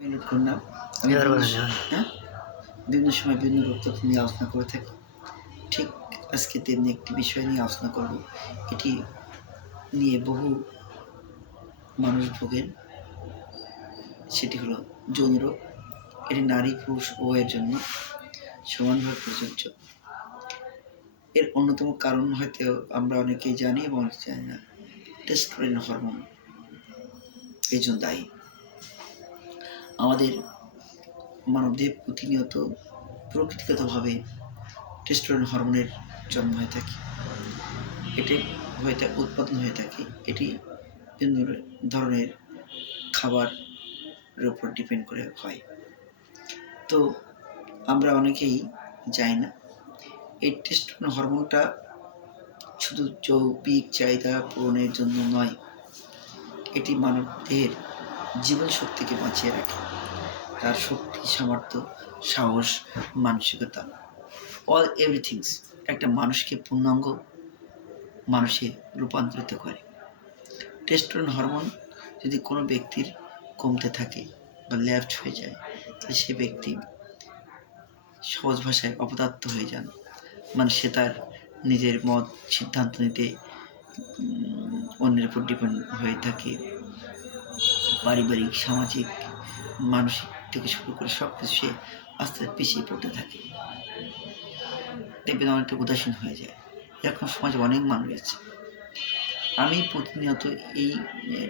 Minute করলাম। আমি হ্যাঁ, বিভিন্ন সময় বিভিন্ন রোগতত্ত্ব নিয়ে আলোচনা করে থাকি। ঠিক আজকে তেমনি একটি বিষয় নিয়ে আলোচনা করব। এটি নিয়ে বহু মানুষ ভোগেন, সেটি হলো যৌন রোগ। এটি নারী পুরুষ উভয়ের জন্য সমানভাবে প্রযোজ্য। এর অন্যতম কারণ হয়তো আমরা অনেকেই জানি এবং জানি না, টেস্টোস্টেরন হরমোন এর জন্য দায়ী। আমাদের মানবদেহে প্রতিনিয়ত প্রকৃতিগতভাবে টেস্টোস্টেরন হরমোনের জন্ম হয়ে থাকে। এটি উৎপাদন হয়ে থাকে। এটি বিভিন্ন ধরনের খাবারের উপর ডিপেন্ড করে হয়। তো আমরা অনেকেই জানি না, এই টেস্টোস্টেরন হরমোনটা শুধু যৌক্তিক চাহিদা পূরণের জন্য নয়, এটি মানবদেহের জীবন শক্তিকে বাঁচিয়ে রাখে। তার শক্তি, সামর্থ্য, সাহস, মানসিকতা, অল এভরিথিংস একটা মানুষকে পূর্ণাঙ্গ মানুষে রূপান্তরিত করে। টেস্টোস্টেরন হরমোন যদি কোনো ব্যক্তির কমতে থাকে বা ল্যাপ্ট হয়ে যায়, তাহলে সে ব্যক্তি সহজ ভাষায় অপদার্থ হয়ে যান। মানে সে তার নিজের মত সিদ্ধান্ত নিতে অন্যের উপর ডিপেন্ড হয়ে থাকে। পারিবারিক, সামাজিক, মানসিক থেকে শুরু করে সব কিছু সে আস্তে আস্তে পিছিয়ে পড়তে থাকে। দেখবেন অনেকটা উদাসীন হয়ে যায়। এরকম সমাজে অনেক মানুষ আছে। আমি প্রতিনিয়ত এই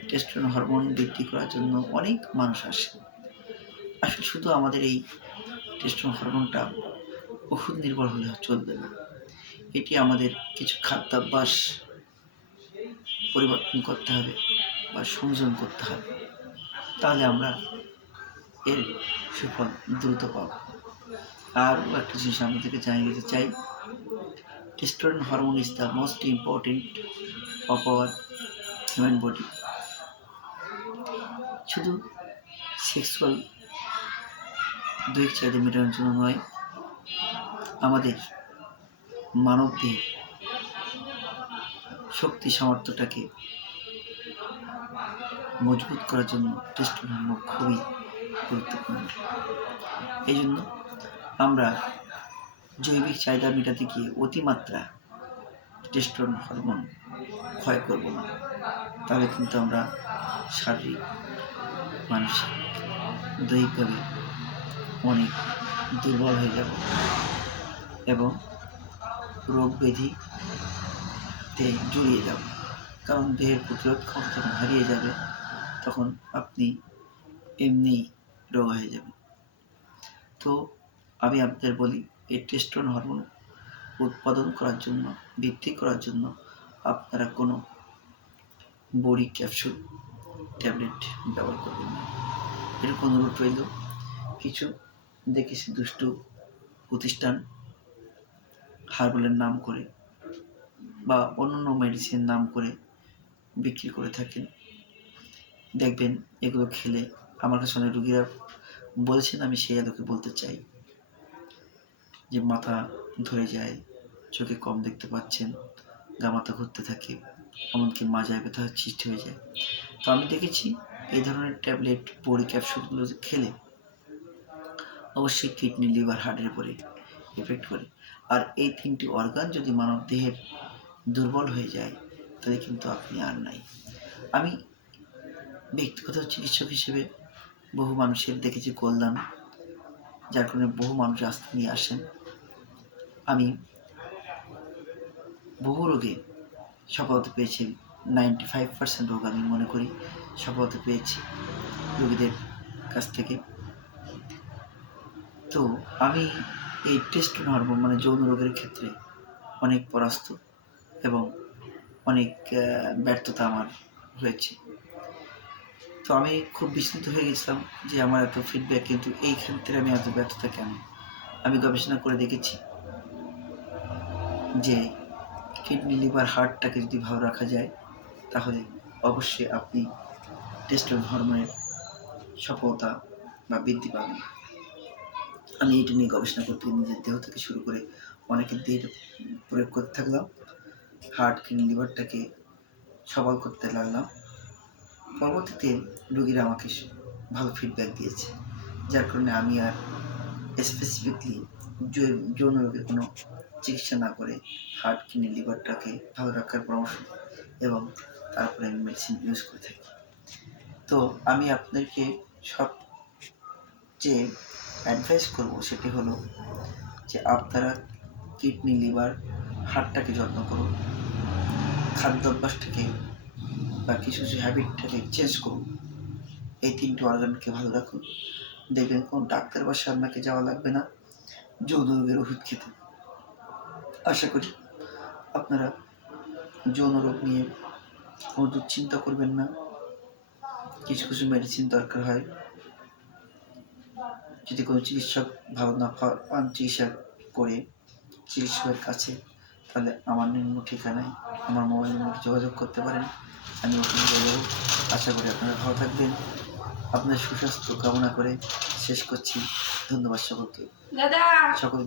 টেস্টোস্টেরন হরমোন বৃদ্ধি করার জন্য অনেক মানুষ আসে। আসলে শুধু আমাদের এই টেস্টোস্টেরন হরমোনটা ওষুধ নির্ভর হলে চলবে না। এটি আমাদের কিছু খাদ্যাভ্যাস পরিবর্তন করতে হবে বা সংযোজন করতে হবে। তাহলে আমরা এর সুফল দ্রুত পাব। আর একটা জিনিস আপনাদেরকে জানিয়ে দিতে চাই, testosterone hormone is the most important of our human body. শুধু সেক্সুয়াল দৈহিক চাহিদা মেটানোর জন্য নয়, আমাদের মানবদেহের শক্তি সামর্থ্যটাকে মজবুত করার জন্য টেস্টোস্টেরন হরমোন খুবই গুরুত্বপূর্ণ। এই জন্য আমরা জৈবিক চাহিদা মেটাতে গিয়ে অতিমাত্রা টেস্টোস্টেরন হরমোন ক্ষয় করব না। তাহলে কিন্তু আমরা শারীরিক, মানসিক, দৈহিকভাবে অনেক দুর্বল হয়ে যাব এবং রোগ ব্যাধিতে জড়িয়ে যাব। কারণ দেহের প্রতিরোধ ক্ষমতা যখন হারিয়ে যাবে, তখন আপনি এমনি রোগ হয়ে যাবেন। তো আমি আপনাদের বলি, এই টেস্টোস্টেরন হরমোন উৎপাদন করার জন্য, বৃদ্ধি করার জন্য আপনারা কোনো বড়ি ক্যাপসুল, ট্যাবলেট ব্যবহার করবেন না। এরকম অনুরোধ রইল। কিছু দেখেছি দুষ্টু প্রতিষ্ঠান হার্বালের নাম করে বা অন্যান্য মেডিসিন নাম করে বিক্রি করে থাকেন। দেখবেন এগুলো খেলে, আমার কাছে অনেক রোগীরা বলেছেন, আমি সেই আলোকে বলতে চাই যে মাথা ধরে যায়, চোখে কম দেখতে পাচ্ছেন, গা মাথা ঘুরতে থাকে, এমনকি মাজায় ব্যথা সৃষ্টি হয়ে যায়। তো আমি দেখেছি এই ধরনের ট্যাবলেট, বড়ি, ক্যাপসুলগুলো খেলে অবশ্যই কিডনি, লিভার, হার্টের উপরে এফেক্ট করে। আর এই তিনটি অর্গান যদি মানব দেহের দুর্বল হয়ে যায়, তাহলে কিন্তু আপনি আর নাই। আমি ব্যক্তিগত চিকিৎসক হিসেবে বহু মানুষের দেখেছি কল্যাণ, যার কারণে বহু মানুষ আস্থা নিয়ে আসেন। আমি বহু রোগে সফলতা পেয়েছি। 95% রোগ আমি মনে করি সফলতা পেয়েছি রোগীদের কাছ থেকে। তো আমি এই টেস্টোস্টেরন হরমোন মানে যৌন রোগের ক্ষেত্রে অনেক পরাস্ত এবং অনেক ব্যর্থতা আমার হয়েছে। তো আমি খুব বিস্মিত হয়ে গেছিলাম যে আমার এত ফিডব্যাক, কিন্তু এই ক্ষেত্রে আমি এত ব্যর্থতা কেন? আমি গবেষণা করে দেখেছি যে কিডনি, লিভার, হার্টটাকে যদি ভালো রাখা যায়, তাহলে অবশ্যই আপনি টেস্টোস্টেরন হরমোনের সফলতা বা বৃদ্ধি পাবেন। আমি এটা নিয়ে গবেষণা করতে নিজের দেহ থেকে শুরু করে অনেকের দেহের প্রয়োগ করতে থাকলাম। হার্ট, কিডনি, লিভারটাকে সবল করতে লাগলাম। পরবর্তীতে রোগীরা আমাকে ভালো ফিডব্যাক দিয়েছে, যার কারণে আমি আর স্পেসিফিকলি যৌন রোগের কোনো চিকিৎসা না করে হার্ট, কিডনি, লিভারটাকে ভালো রাখার পরামর্শ দিই এবং তারপরে আমি মেডিসিন ইউজ করে থাকি। তো আমি আপনাদেরকে সবচেয়ে অ্যাডভাইস করব সেটি হলো যে আপনারা কিডনি, লিভার, হার্টটাকে যত্ন করুন, খাদ্যাভ্যাসটাকে বা কিছু কিছু হ্যাবিটটাকে চেঞ্জ করুন, এই 3টি অর্গানকে ভালো রাখুন। দেখবেন কোনো ডাক্তার বাসায় আপনাকে যাওয়া লাগবে না যৌন রোগের ওষুধ খেতে। আশা করি আপনারা যৌন রোগ নিয়ে কোনো দুশ্চিন্তা করবেন না। কিছু কিছু মেডিসিন দরকার হয়, যদি কোনো চিকিৎসক ভালো না পান চিকিৎসা করে চিকিৎসকের কাছে, তাহলে আমার নিম্ন ঠিকানায় আমার মোবাইল নম্বরে যোগাযোগ করতে পারেন, আমি ওষুধ দিয়ে দেবো। আশা করি আপনারা ভালো থাকবেন। আপনার সুস্বাস্থ্য কামনা করে শেষ করছি। ধন্যবাদ সকলকে। সকল